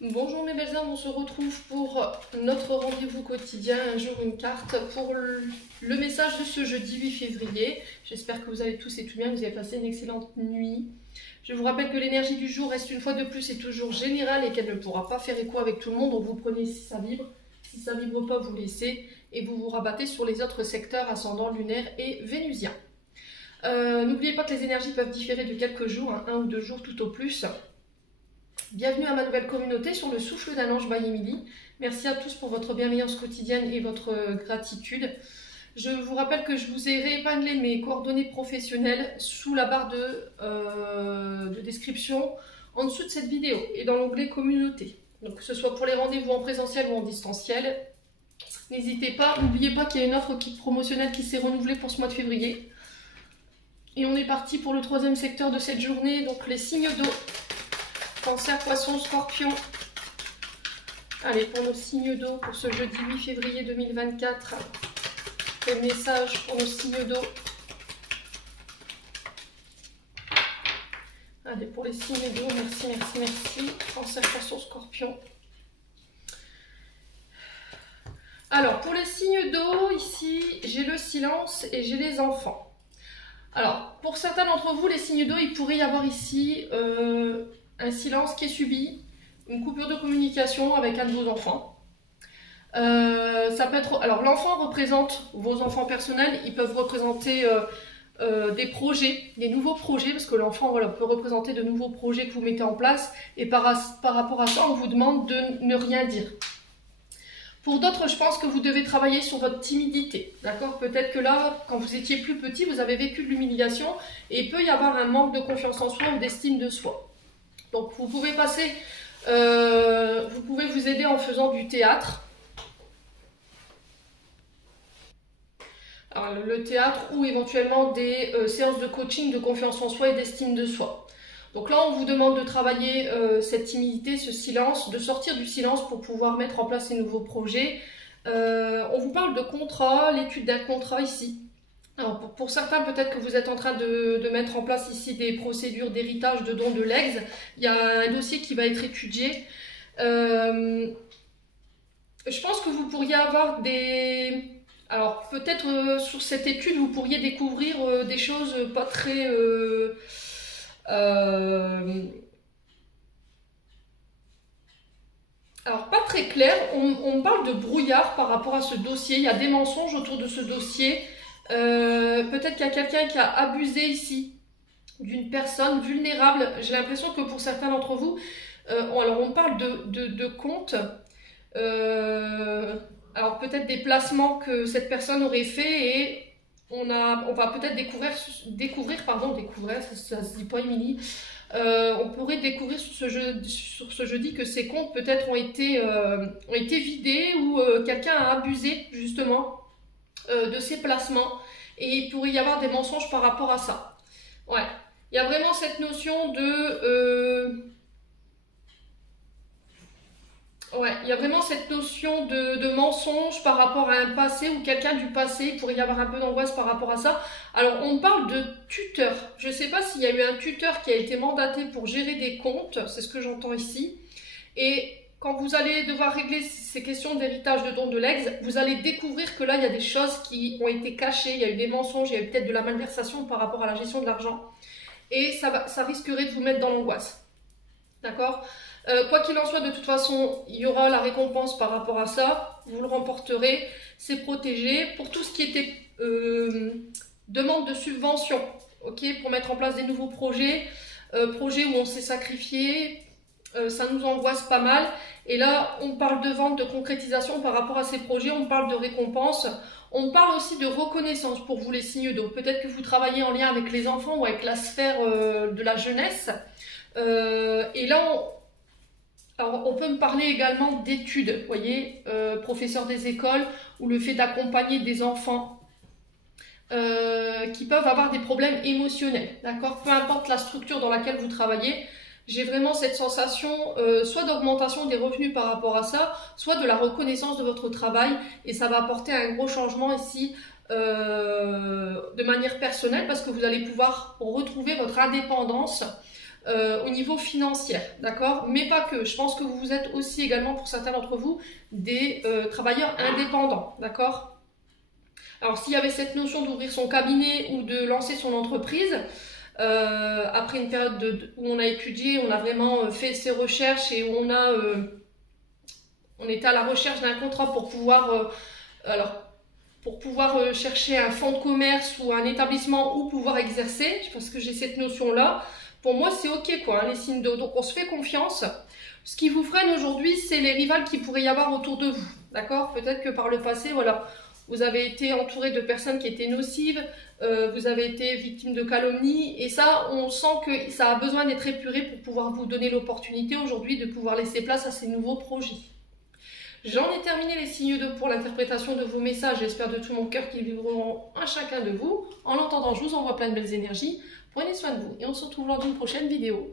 Bonjour mes belles âmes, on se retrouve pour notre rendez-vous quotidien, un jour une carte, pour le message de ce jeudi 8 février. J'espère que vous allez tous et tout bien, que vous avez passé une excellente nuit. Je vous rappelle que l'énergie du jour reste une fois de plus et toujours générale et qu'elle ne pourra pas faire écho avec tout le monde, donc vous prenez si ça vibre. Si ça vibre pas, vous laissez et vous vous rabattez sur les autres secteurs ascendant lunaire et vénusien. N'oubliez pas que les énergies peuvent différer de quelques jours, un ou deux jours tout au plus. Bienvenue à ma nouvelle communauté sur le souffle d'un ange by Emily. Merci à tous pour votre bienveillance quotidienne et votre gratitude. Je vous rappelle que je vous ai réépinglé mes coordonnées professionnelles sous la barre de description en dessous de cette vidéo et dans l'onglet communauté. Donc que ce soit pour les rendez-vous en présentiel ou en distanciel, n'hésitez pas. N'oubliez pas qu'il y a une offre promotionnelle qui s'est renouvelée pour ce mois de février. Et on est parti pour le troisième secteur de cette journée, donc les signes d'eau. Cancer, Poisson, Scorpion. Allez, pour nos signes d'eau, pour ce jeudi 8 février 2024, quel message pour nos signes d'eau? Allez, pour les signes d'eau, merci, merci, merci. Cancer, Poisson, Scorpion. Alors, pour les signes d'eau, ici, j'ai le silence et j'ai les enfants. Alors, pour certains d'entre vous, les signes d'eau, il pourrait y avoir ici un silence qui est subi, une coupure de communication avec un de vos enfants. Ça peut être, alors l'enfant représente vos enfants personnels, ils peuvent représenter des projets, des nouveaux projets, parce que l'enfant voilà, peut représenter de nouveaux projets que vous mettez en place, et par rapport à ça, on vous demande de ne rien dire. Pour d'autres, je pense que vous devez travailler sur votre timidité, d'accord? Peut-être que là, quand vous étiez plus petit, vous avez vécu de l'humiliation, et il peut y avoir un manque de confiance en soi ou d'estime de soi. Donc vous pouvez passer, vous pouvez vous aider en faisant du théâtre. Alors, le théâtre ou éventuellement des séances de coaching de confiance en soi et d'estime de soi. Donc là, on vous demande de travailler cette timidité, ce silence, de sortir du silence pour pouvoir mettre en place ces nouveaux projets. On vous parle de contrat, l'étude d'un contrat ici. Alors pour certains, peut-être que vous êtes en train de mettre en place ici des procédures d'héritage, de don de legs. Il y a un dossier qui va être étudié. Je pense que vous pourriez avoir des... Alors peut-être sur cette étude, vous pourriez découvrir des choses pas très... Alors pas très claires. On parle de brouillard par rapport à ce dossier. Il y a des mensonges autour de ce dossier. Peut-être qu'il y a quelqu'un qui a abusé ici d'une personne vulnérable. J'ai l'impression que pour certains d'entre vous, alors on parle de comptes, alors peut-être des placements que cette personne aurait fait et on va peut-être découvrir, ça se dit pas Émilie, on pourrait découvrir sur ce jeudi que ces comptes peut-être ont été vidés ou quelqu'un a abusé justement de ces placements et il pourrait y avoir des mensonges par rapport à ça. Ouais, il y a vraiment cette notion de il y a vraiment cette notion de mensonge par rapport à un passé ou quelqu'un du passé. Il pourrait y avoir un peu d'angoisse par rapport à ça. Alors, on parle de tuteur. Je ne sais pas s'il y a eu un tuteur qui a été mandaté pour gérer des comptes. C'est ce que j'entends ici. Et quand vous allez devoir régler ces questions d'héritage de don de legs, vous allez découvrir que là, il y a des choses qui ont été cachées. Il y a eu des mensonges, il y a eu peut-être de la malversation par rapport à la gestion de l'argent. Et ça risquerait de vous mettre dans l'angoisse. D'accord ? Quoi qu'il en soit, de toute façon, il y aura la récompense par rapport à ça. Vous le remporterez. C'est protégé. Pour tout ce qui était demande de subvention, ok, pour mettre en place des nouveaux projets, projets où on s'est sacrifié, ça nous angoisse pas mal. Et là, on parle de vente, de concrétisation par rapport à ces projets. On parle de récompense. On parle aussi de reconnaissance pour vous les signes d'eau. Peut-être que vous travaillez en lien avec les enfants ou avec la sphère de la jeunesse. Et là, on peut me parler également d'études, vous voyez, professeur des écoles, ou le fait d'accompagner des enfants qui peuvent avoir des problèmes émotionnels, d'accord? Peu importe la structure dans laquelle vous travaillez, j'ai vraiment cette sensation soit d'augmentation des revenus par rapport à ça, soit de la reconnaissance de votre travail, et ça va apporter un gros changement ici de manière personnelle, parce que vous allez pouvoir retrouver votre indépendance au niveau financier, d'accord? Mais pas que. Je pense que vous êtes aussi également, pour certains d'entre vous, des travailleurs indépendants, d'accord? Alors, s'il y avait cette notion d'ouvrir son cabinet ou de lancer son entreprise, après une période où on a étudié, on a vraiment fait ses recherches et où on était à la recherche d'un contrat pour pouvoir, chercher un fonds de commerce ou un établissement où pouvoir exercer, parce que j'ai cette notion-là. Pour moi, c'est ok, quoi, hein, les signes d'eau. Donc, on se fait confiance. Ce qui vous freine aujourd'hui, c'est les rivales qu'il pourrait y avoir autour de vous, d'accord? Peut-être que par le passé, voilà, vous avez été entouré de personnes qui étaient nocives, vous avez été victime de calomnies, et ça, on sent que ça a besoin d'être épuré pour pouvoir vous donner l'opportunité aujourd'hui de pouvoir laisser place à ces nouveaux projets. J'en ai terminé les signes d'eau pour l'interprétation de vos messages. J'espère de tout mon cœur qu'ils vivront un chacun de vous. En l'entendant, je vous envoie plein de belles énergies. Prenez soin de vous et on se retrouve lors d'une prochaine vidéo.